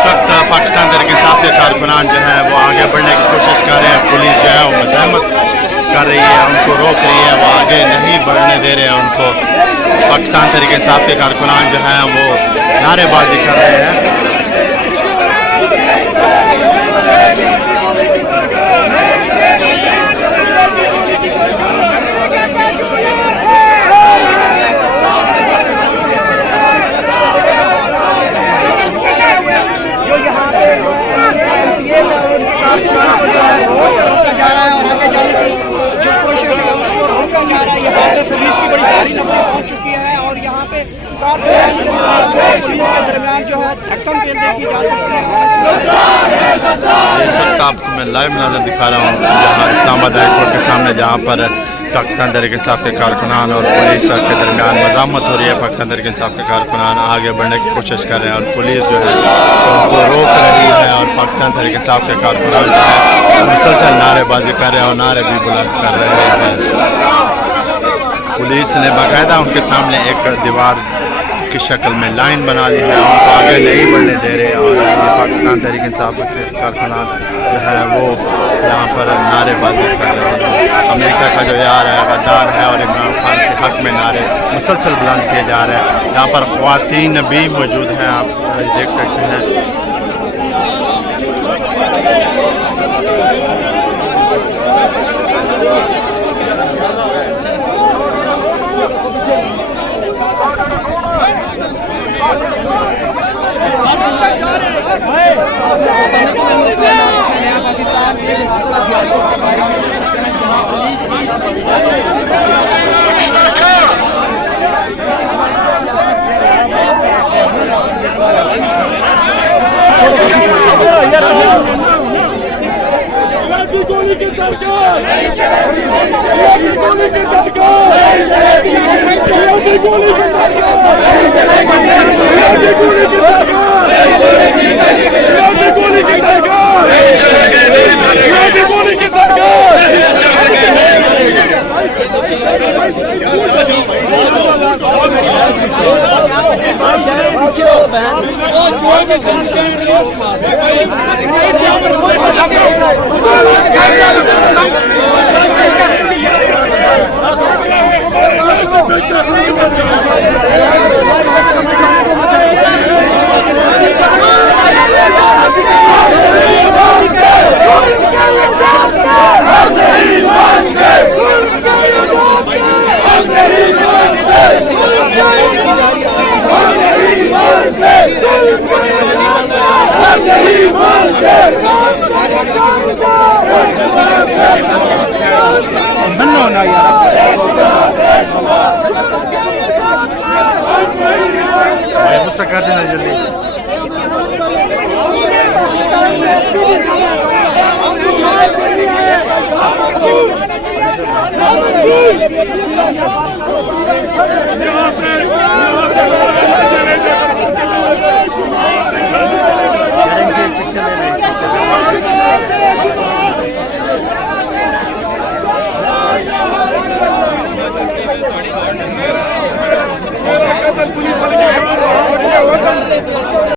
वक्त पाकिस्तान तहरीक इंसाफ के कारकुनान जो है वो आगे बढ़ने की कोशिश कर रहे हैं। पुलिस जो है वो मज़ाहमत कर रही है, उनको रोक रही है, वो आगे नहीं बढ़ने दे रहे हैं उनको। पाकिस्तान तहरीक इंसाफ के कारकुनान जो हैं वो नारेबाजी कर रहे हैं। चुकी है और यहाँ पे पुलिस के दरमियान जो है धक्का देखी जा सकती है। इस वक्त आपको मैं लाइव नज़र दिखा रहा हूँ जहाँ इस्लामाबाद हाईकोर्ट के सामने, जहाँ पर पाकिस्तान तहरीक इंसाफ के कारकुनान और पुलिस के दरमियान मज़ामत हो रही है। पाकिस्तान तहरीक इंसाफ के कारकुनान आगे बढ़ने की कोशिश कर रहे हैं और पुलिस जो है उनको रोक रही है। और पाकिस्तान तहरीक इंसाफ के कारकुनान जो है मुसलसल नारेबाजी कर रहे हैं और नारे भी बुलंद कर रहे हैं। पुलिस ने बाकायदा उनके सामने एक दीवार की शक्ल में लाइन बना ली है, उनको आगे नहीं बढ़ने दे रहे। और पाकिस्तान तहरीक इंसाफ के कारकुनान जो है वो यहाँ पर नारेबाजी कर रहे हैं। अमेरिका का जो यार है गद्दार है और इमरान खान के हक में नारे मुसलसल बुलंद किए जा रहे हैं। यहाँ पर ख़वातीन भी मौजूद हैं, आप देख सकते हैं। गोली की सरकार, गोली की सरकार, गोली की गुस्सा कर देना जल्दी।